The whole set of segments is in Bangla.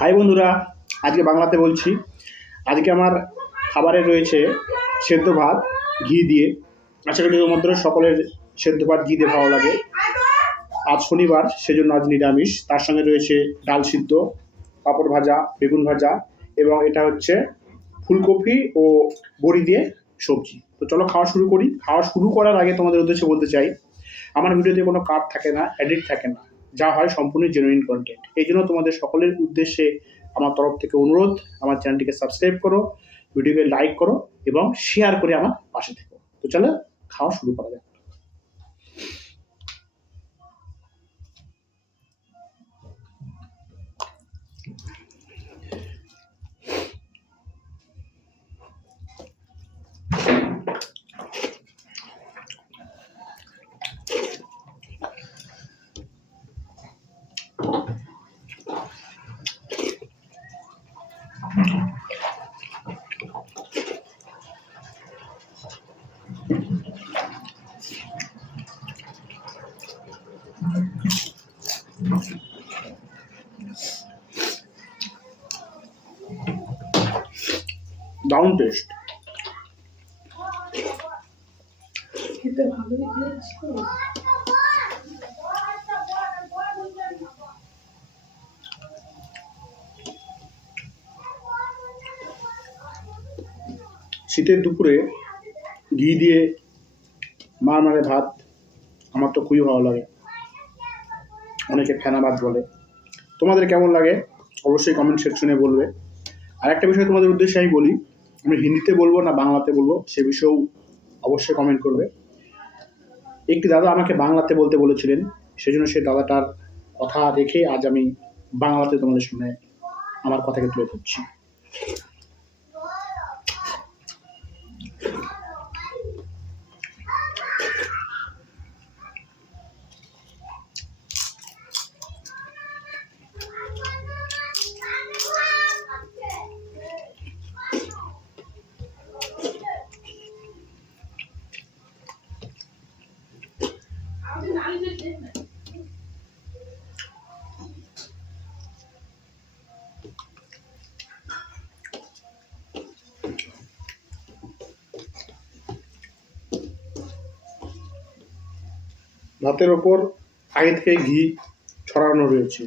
হাই বন্ধুরা, আজকে বাংলাতে বলছি। আজকে আমার খাবারে রয়েছে সেদ্ধ ভাত ঘি দিয়ে। আশা করি তোমাদের সকলের সেদ্ধ ভাত ঘি দিয়ে ভালো লাগে। আজ শনিবার, সেজন্য আজ নিরামিষ। তার সঙ্গে রয়েছে ডাল সিদ্ধ, পাঁপড় ভাজা, বেগুন ভাজা, এবং এটা হচ্ছে ফুলকপি ও বড়ি দিয়ে সবজি। তো চলো খাওয়া শুরু করি। খাওয়া শুরু করার আগে তোমাদের উদ্দেশ্যে বলতে চাই, আমার ভিডিওতে কোনো কাট থাকে না, এডিট থাকে না, যা হয় সম্পূর্ণ জেনুইন কন্টেন্ট। এই জন্য তোমাদের সকলের উদ্দেশ্যে আমার তরফ থেকে অনুরোধ, আমার চ্যানেলটিকে সাবস্ক্রাইব করো, ভিডিওকে লাইক করো এবং শেয়ার করে আমার পাশে থেকো। তো চলো খাওয়া শুরু করা যাক। দারুণ টেস্ট। খেতে ভালোই খেয়েছি তো। শীতের দুপুরে ঘি দিয়ে মারমারে ভাত আমার তো খুবই ভালো লাগে। অনেকে ফেনা ভাত বলে। তোমাদের কেমন লাগে অবশ্যই কমেন্ট সেকশনে বলবে। আর একটা বিষয় তোমাদের উদ্দেশ্যে আমি বলি, আমি হিন্দিতে বলবো না বাংলাতে বলবো সে বিষয়েও অবশ্যই কমেন্ট করবে। একটি দাদা আমাকে বাংলাতে বলতে বলেছিলেন, সেজন্য সেই দাদাটার কথা রেখে আজ আমি বাংলাতে তোমাদের সামনে আমার কথাকে তুলে ধরছি। ভাতের ওপর আগে থেকে ঘি ছড়ানো রয়েছে।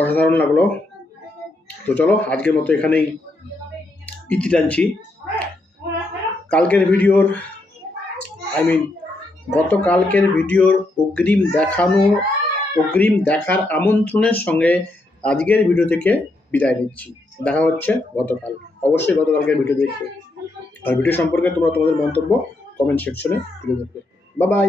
অসাধারণ লাগলো। তো চলো আজকের মতো এখানেই ইতি টানছি। কালকের ভিডিওর গতকালকের ভিডিওর অগ্রিম দেখার আমন্ত্রণের সঙ্গে আজকের ভিডিও থেকে বিদায় নিচ্ছি। দেখা হচ্ছে গতকাল। অবশ্যই গতকালকের ভিডিও দেখবে, আর ভিডিও সম্পর্কে তোমরা তোমাদের মন্তব্য কমেন্ট সেকশনে তুলে দেবে। Bye bye.